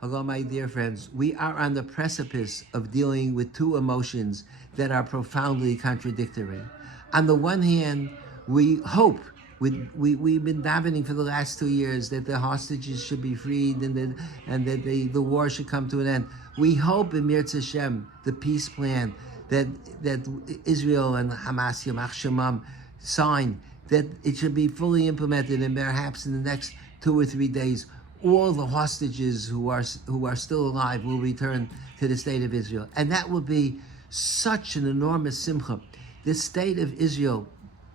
Hello, my dear friends. We are on the precipice of dealing with two emotions that are profoundly contradictory. On the one hand, we hope, we've been davening for the last 2 years that the hostages should be freed and that the war should come to an end. We hope in Mirz Hashem, the peace plan that Israel and Hamas, Yamach Shemam, sign, that it should be fully implemented, and perhaps in the next 2 or 3 days all the hostages who are still alive will return to the state of Israel, and that will be such an enormous simcha. The state of Israel,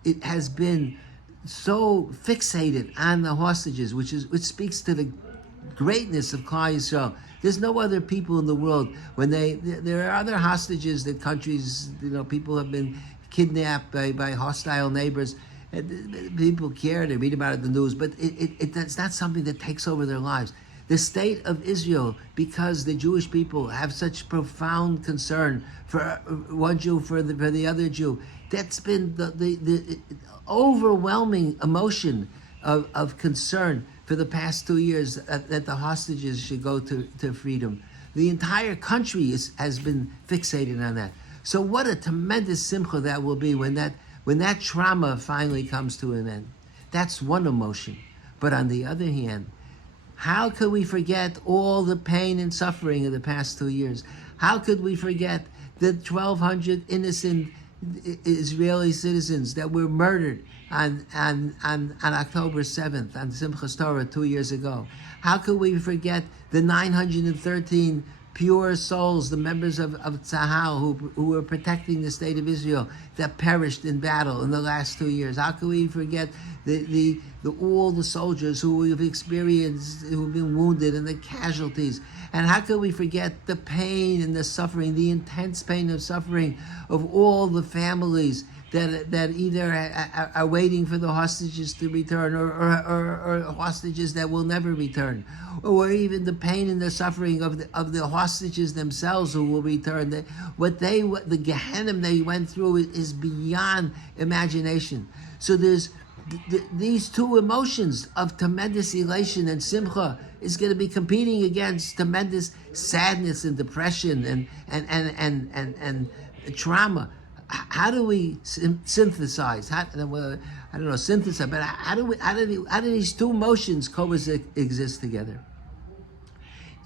it has been so fixated on the hostages, which speaks to the greatness of Klal Yisrael. There's no other people in the world when there are other hostages that countries, people have been kidnapped by hostile neighbors. People care, they read about it in the news, but it's not something that takes over their lives. The state of Israel, because the Jewish people have such profound concern for one Jew, for the other Jew, that's been the overwhelming emotion of concern for the past 2 years, that the hostages should go to freedom. The entire country has been fixated on that. So what a tremendous simcha that will be when that trauma finally comes to an end. That's one emotion. But on the other hand, how could we forget all the pain and suffering of the past 2 years? How could we forget the 1,200 innocent Israeli citizens that were murdered on October 7th, on Simchas Torah 2 years ago? How could we forget the 913 pure souls, the members of Tzahal who were protecting the state of Israel, that perished in battle in the last 2 years? How can we forget all the soldiers who we've experienced, who've been wounded, and the casualties? And how can we forget the pain and the suffering, the intense pain of suffering of all the families that either are waiting for the hostages to return, or hostages that will never return, or even the pain and the suffering of the hostages themselves who will return. The Gehenna they went through is beyond imagination. So there's these two emotions of tremendous elation and simcha is going to be competing against tremendous sadness and depression and trauma. How do we synthesize? I don't know, synthesize, but how do these two emotions coexist together?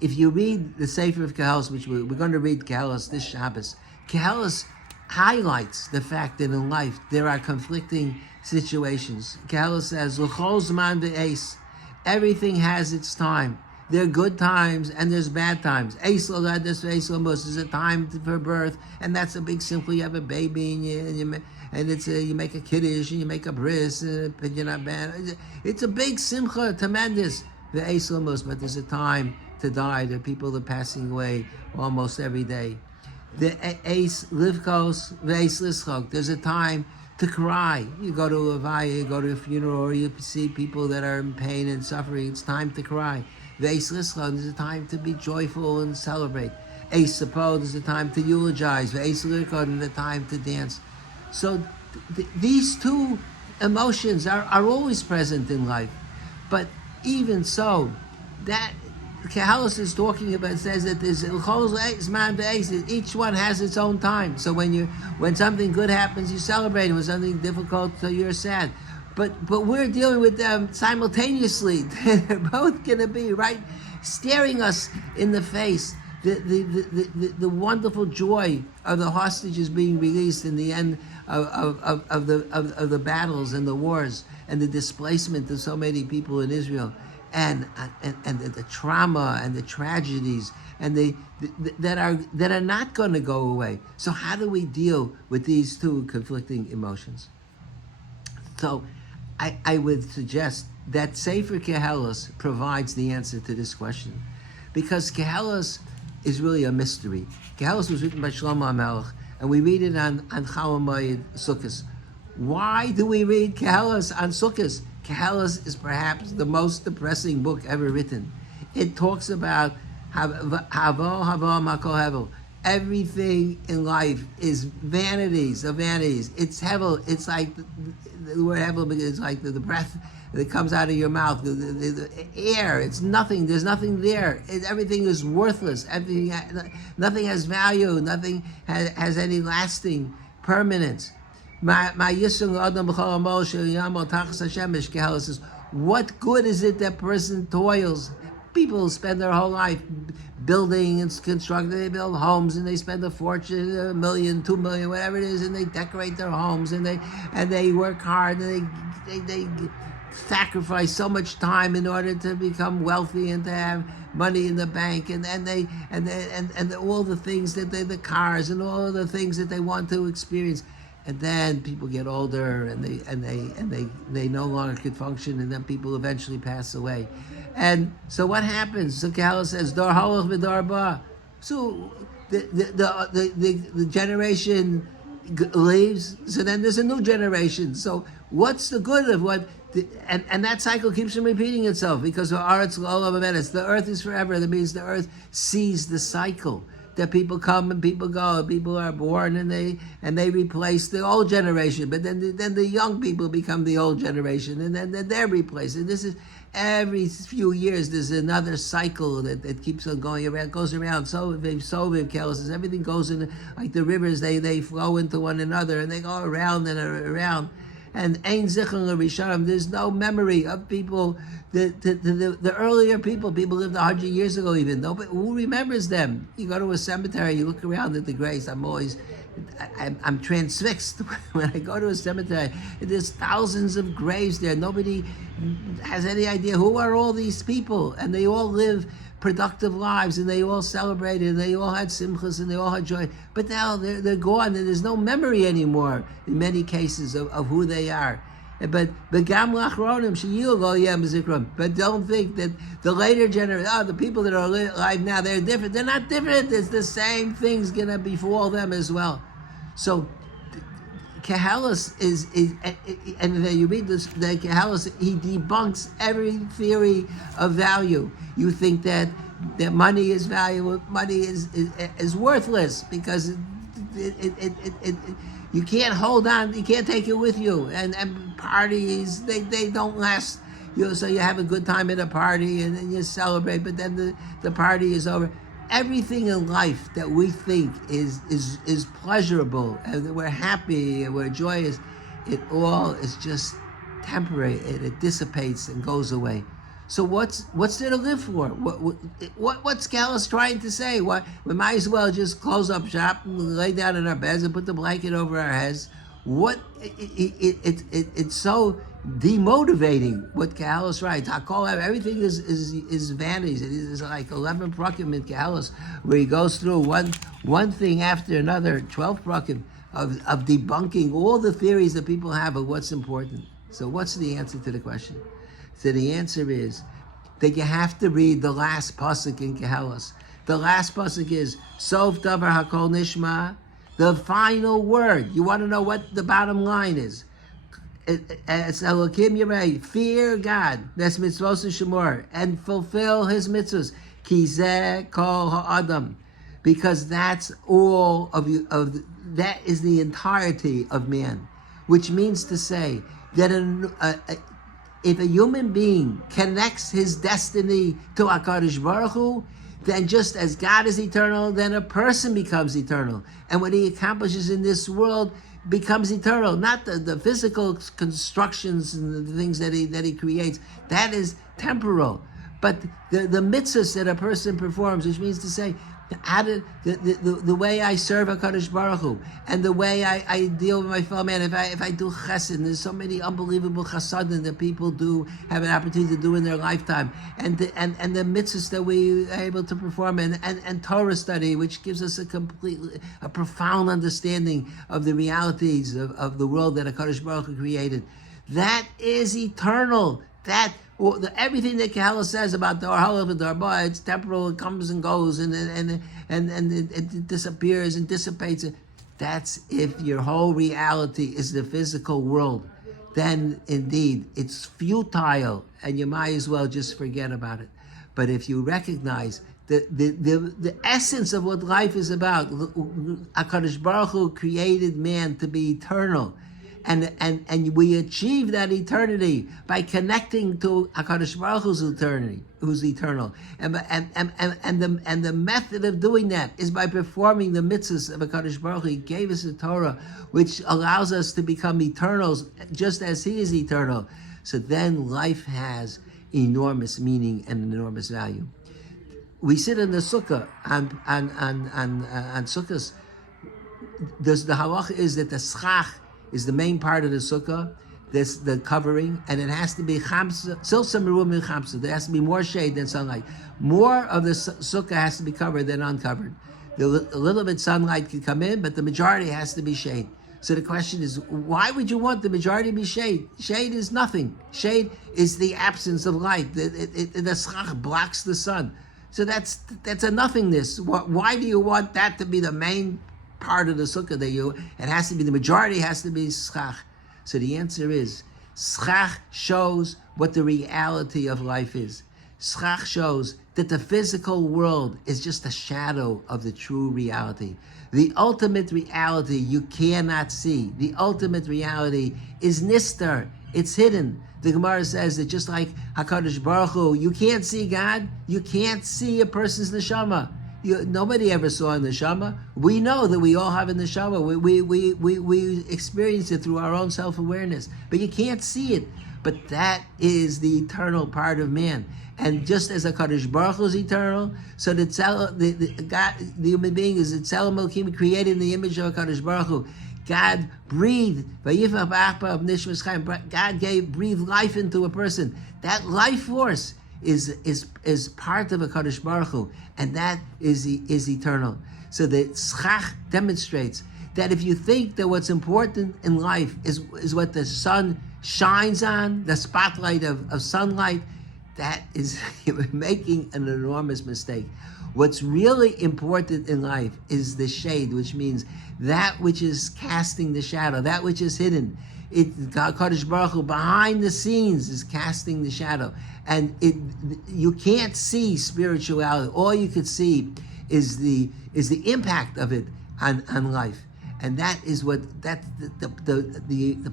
If you read the Sefer of Kehelos, which we're going to read Kehelos this Shabbos, Kehelos highlights the fact that in life there are conflicting situations. Kehelos says, "L'chol zman v'eis," everything has its time. There are good times and there's bad times. There's a time for birth, and that's a big simcha. You have a baby and you make a kiddush and you make a bris, but you're not bad. It's a big simcha, tremendous. But there's a time to die. There are people that are passing away almost every day. The eis livkos ve'eis lischok. There's a time to cry. You go to a vaya, you go to a funeral, or you see people that are in pain and suffering. It's time to cry. Ve'eis lischok. There's a time to be joyful and celebrate. Eis sapo. There's a time to eulogize. Ve'eis lirkod. And a time to dance. So these two emotions are always present in life. But even so, that Kehelos is talking about, says that there's each one has its own time. So when something good happens, you celebrate, and when something difficult, so you're sad. But we're dealing with them simultaneously. They're both going to be right, staring us in the face. The wonderful joy of the hostages being released in the end of the battles and the wars and the displacement of so many people in Israel. And the trauma and the tragedies and that are not going to go away. So how do we deal with these two conflicting emotions? So I would suggest that Sefer Kehelos provides the answer to this question, because Kehelos is really a mystery. Kehelos was written by Shlomo HaMelech, and we read it on Chol Hamoed Sukkos. Why do we read Kehelos on Sukkos? Kehelos is perhaps the most depressing book ever written. It talks about everything in life is vanities of vanities. It's hevel. It's like the word hevel is like the breath that comes out of your mouth, the air, it's nothing. There's nothing there. Everything is worthless. Nothing has value. Nothing has any lasting permanence. What good is it that person toils? People spend their whole life building and constructing. They build homes and they spend a fortune, $1 million, $2 million, whatever it is, and they decorate their homes and they work hard and they sacrifice so much time in order to become wealthy and to have money in the bank and all the things that the cars and all the things that they want to experience. And then people get older and they no longer could function, and then people eventually pass away. And so what happens? So Kahal says, Dor halach v'dor ba. So the generation leaves, so then there's a new generation. So what's the good of what? And that cycle keeps on repeating itself, because the earth is forever. That means the earth sees the cycle. That people come and people go, people are born and they replace the old generation, but then the young people become the old generation, and then they're replaced. And this is every few years there's another cycle that keeps on going around, goes around. So everything goes in like the rivers, they flow into one another and they go around and around. And Ein Zichron L'Rishonim, there's no memory of people. The earlier people lived 100 years ago even. Nobody, who remembers them? You go to a cemetery, you look around at the graves. I'm transfixed when I go to a cemetery. There's thousands of graves there. Nobody has any idea who are all these people, and they all live productive lives, and they all celebrated, and they all had simchas, and they all had joy. But now they're gone, and there's no memory anymore in many cases of who they are. But don't think that the later generation, the people that are alive now, they're different. They're not different. It's the same thing's gonna befall them as well. So Kehalos is and then you read this, the Kehalos, he debunks every theory of value. You think that money is valuable, money is worthless because it you can't hold on, you can't take it with you, and parties they don't last. So you have a good time at a party and then you celebrate, but then the party is over. Everything in life that we think is pleasurable and we're happy and we're joyous, it all is just temporary. It dissipates and goes away. So what's there to live for? What's Gallus trying to say? We might as well just close up shop and lay down in our beds and put the blanket over our heads. It's so demotivating what Kehalos writes. Everything is vanity. It is like 11 prakim in Kehalos, where he goes through one thing after another, 12 prakim of debunking all the theories that people have of what's important. So what's the answer to the question? So the answer is that you have to read the last pasuk in Kehalos. The last pasuk is Sof Davar Hakol Nishma. The final word. You want to know what the bottom line is? It's Elokim Yireh. Fear God. That's mitzvos shemor, and fulfill His mitzvos. Ki zeh kol ha'adam, because that's all of you. That is the entirety of man, which means to say that if a human being connects his destiny to HaKadosh Baruch Hu, then just as God is eternal, then a person becomes eternal. And what he accomplishes in this world becomes eternal. Not the physical constructions and the things that he creates. That is temporal. But the mitzvahs that a person performs, which means to say, the way I serve HaKadosh Baruch Hu, and the way I deal with my fellow man, if I do chesed, there's so many unbelievable chasadim that people do have an opportunity to do in their lifetime, and the mitzvahs that we are able to perform, and Torah study, which gives us a profound understanding of the realities of the world that HaKadosh Baruch Hu created. That is eternal. Everything that Kehalos says about the Orhalov and the Arba, it's temporal, it comes and goes, and it disappears and dissipates. That's if your whole reality is the physical world. Then indeed it's futile, and you might as well just forget about it. But if you recognize the essence of what life is about, HaKadosh Baruch Hu created man to be eternal. and we achieve that eternity by connecting to HaKadosh Baruch who's eternal, and the method of doing that is by performing the mitzvahs of HaKadosh Baruch Hu. He gave us a Torah which allows us to become eternals, just as He is eternal. So then life has enormous meaning and enormous value. We sit in the sukkah on sukkahs. The halacha is that the schach is the main part of the sukkah, this the covering, and it has to be chamsa, silsa meruim min chamsa. There has to be more shade than sunlight. More of the sukkah has to be covered than uncovered. A little bit sunlight can come in, but the majority has to be shade. So the question is, why would you want the majority to be shade? Shade is nothing. Shade is the absence of light. The schach blocks the sun. So that's a nothingness. Why do you want that to be the main part of the sukkah? It has to be, the majority has to be schach. So the answer is, schach shows what the reality of life is. Schach shows that the physical world is just a shadow of the true reality. The ultimate reality you cannot see. The ultimate reality is nistar. It's hidden. The Gemara says that just like HaKadosh Baruch Hu, you can't see God, you can't see a person's neshama. Nobody ever saw a neshama. We know that we all have a neshama. We experience it through our own self-awareness. But you can't see it. But that is the eternal part of man. And just as HaKadosh Baruch Hu is eternal, so the human being is Tzelem Elokim, created in the image of HaKadosh Baruch Hu. God breathed, God breathed life into a person. That life force is part of HaKadosh Baruch Hu, and that is eternal. So the schach demonstrates that if you think that what's important in life is what the sun shines on, the spotlight of sunlight, that is, you're making an enormous mistake. What's really important in life is the shade, which means that which is casting the shadow, that which is hidden. HaKadosh Baruch Hu behind the scenes is casting the shadow, and you can't see spirituality. All you could see is the impact of it on life, and that's the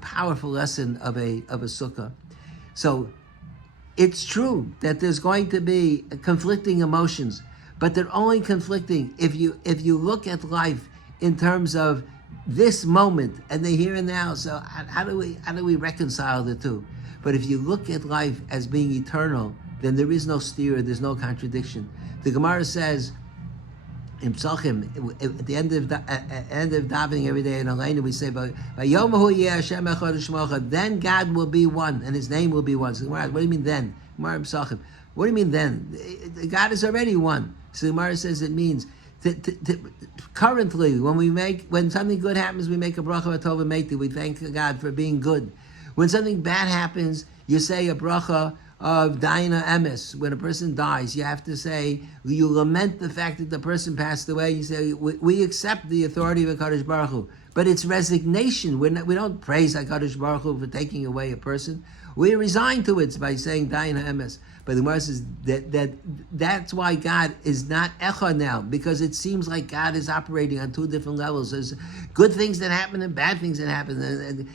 powerful lesson of a sukkah. So it's true that there's going to be conflicting emotions, but they're only conflicting if you look at life in terms of this moment and the here and now. So how do we reconcile the two? But if you look at life as being eternal, then there is no steer, there's no contradiction. The Gemara says in Psachim, at the end of davening every day in Elena, we say, then God will be one, and His name will be one. So Gemara, what do you mean then? Gemara Psachim, what do you mean then? God is already one. So Gemara says it means currently, when something good happens, we make a bracha v'tov v'meiti. We thank God for being good. When something bad happens, you say a bracha of Daina Emes. When a person dies, you have to say, you lament the fact that the person passed away. You say, we accept the authority of HaKadosh Baruch Hu. But it's resignation. We don't praise HaKadosh Baruch Hu for taking away a person. We resign to it by saying Daina Emes. But the Gemara says that's why God is not Echad now, because it seems like God is operating on two different levels. There's good things that happen and bad things that happen. And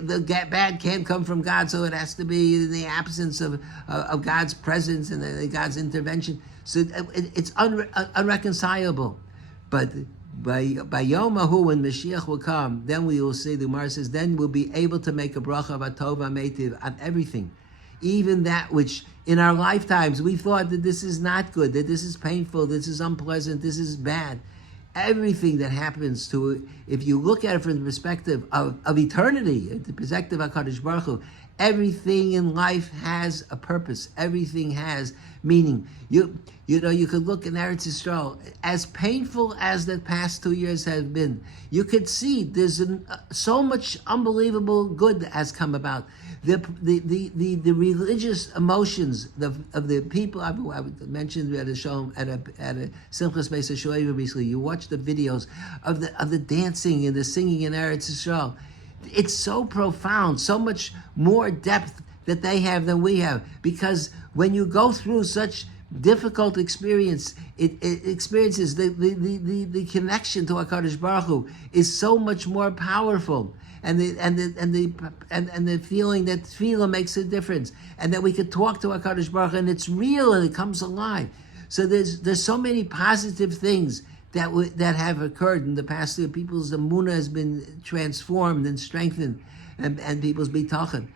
the bad can't come from God, so it has to be in the absence of God's presence and God's intervention. So it's unreconcilable. But by Yom Hahu, when Mashiach will come, then we will see, the Gemara says, then we'll be able to make a bracha of Atov HaMeitiv on everything. Even that which in our lifetimes we thought that this is not good, that this is painful, this is unpleasant, this is bad. Everything that happens to it, if you look at it from the perspective of eternity, the perspective of HaKadosh Baruch Hu, everything in life has a purpose. Everything has meaning. You could look in Eretz Yisrael, as painful as the past 2 years have been, you could see there's so much unbelievable good that has come about. The religious emotions of the people. I mentioned we had a show at a Simchas Beis HaShoeva recently. You watch the videos of the dancing and the singing in Eretz Yisrael. It's so profound, so much more depth that they have than we have. Because when you go through such difficult experiences, the connection to HaKadosh Baruch Hu is so much more powerful. and the feeling that tefillah makes a difference, and that we could talk to HaKadosh Baruch Hu, and it's real and it comes alive. So there's so many positive things that have occurred in the past year. People's emunah has been transformed and strengthened, and people's bitachon.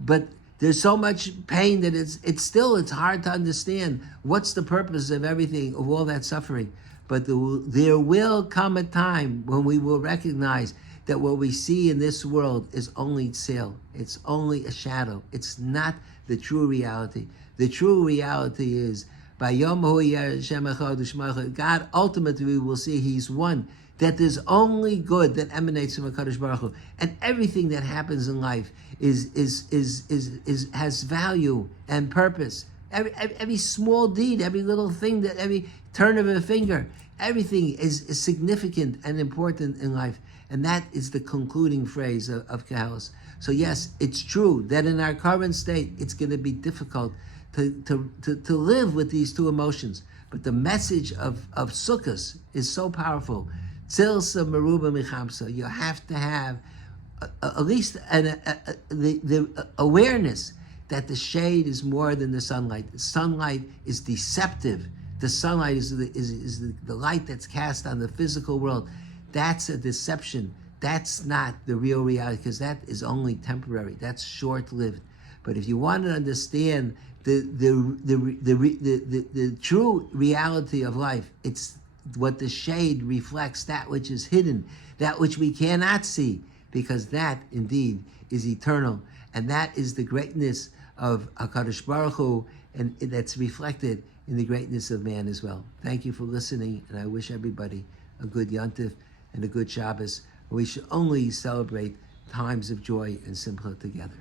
But there's so much pain that it's hard to understand what's the purpose of everything, of all that suffering. But there will come a time when we will recognize that what we see in this world is only tzil. It's only a shadow. It's not the true reality. The true reality is, God ultimately will see He's one, that there's only good that emanates from HaKadosh Baruch Hu, and everything that happens in life has value and purpose. Every small deed, every little thing, every turn of a finger, everything is significant and important in life, and that is the concluding phrase of Kahalas. So yes, it's true that in our current state, it's going to be difficult to live with these two emotions. But the message of Sukkos is so powerful. Tzilsa meruba michamsa. You have to have at least the awareness that the shade is more than the sunlight. The sunlight is deceptive. The sunlight is the light that's cast on the physical world. That's a deception. That's not the real reality, because that is only temporary. That's short-lived. But if you want to understand the true reality of life, it's what the shade reflects, that which is hidden, that which we cannot see, because that indeed is eternal, and that is the greatness of HaKadosh Baruch Hu, and that's reflected in the greatness of man as well. Thank you for listening, and I wish everybody a good Yontif and a good Shabbos. We should only celebrate times of joy and simcha together.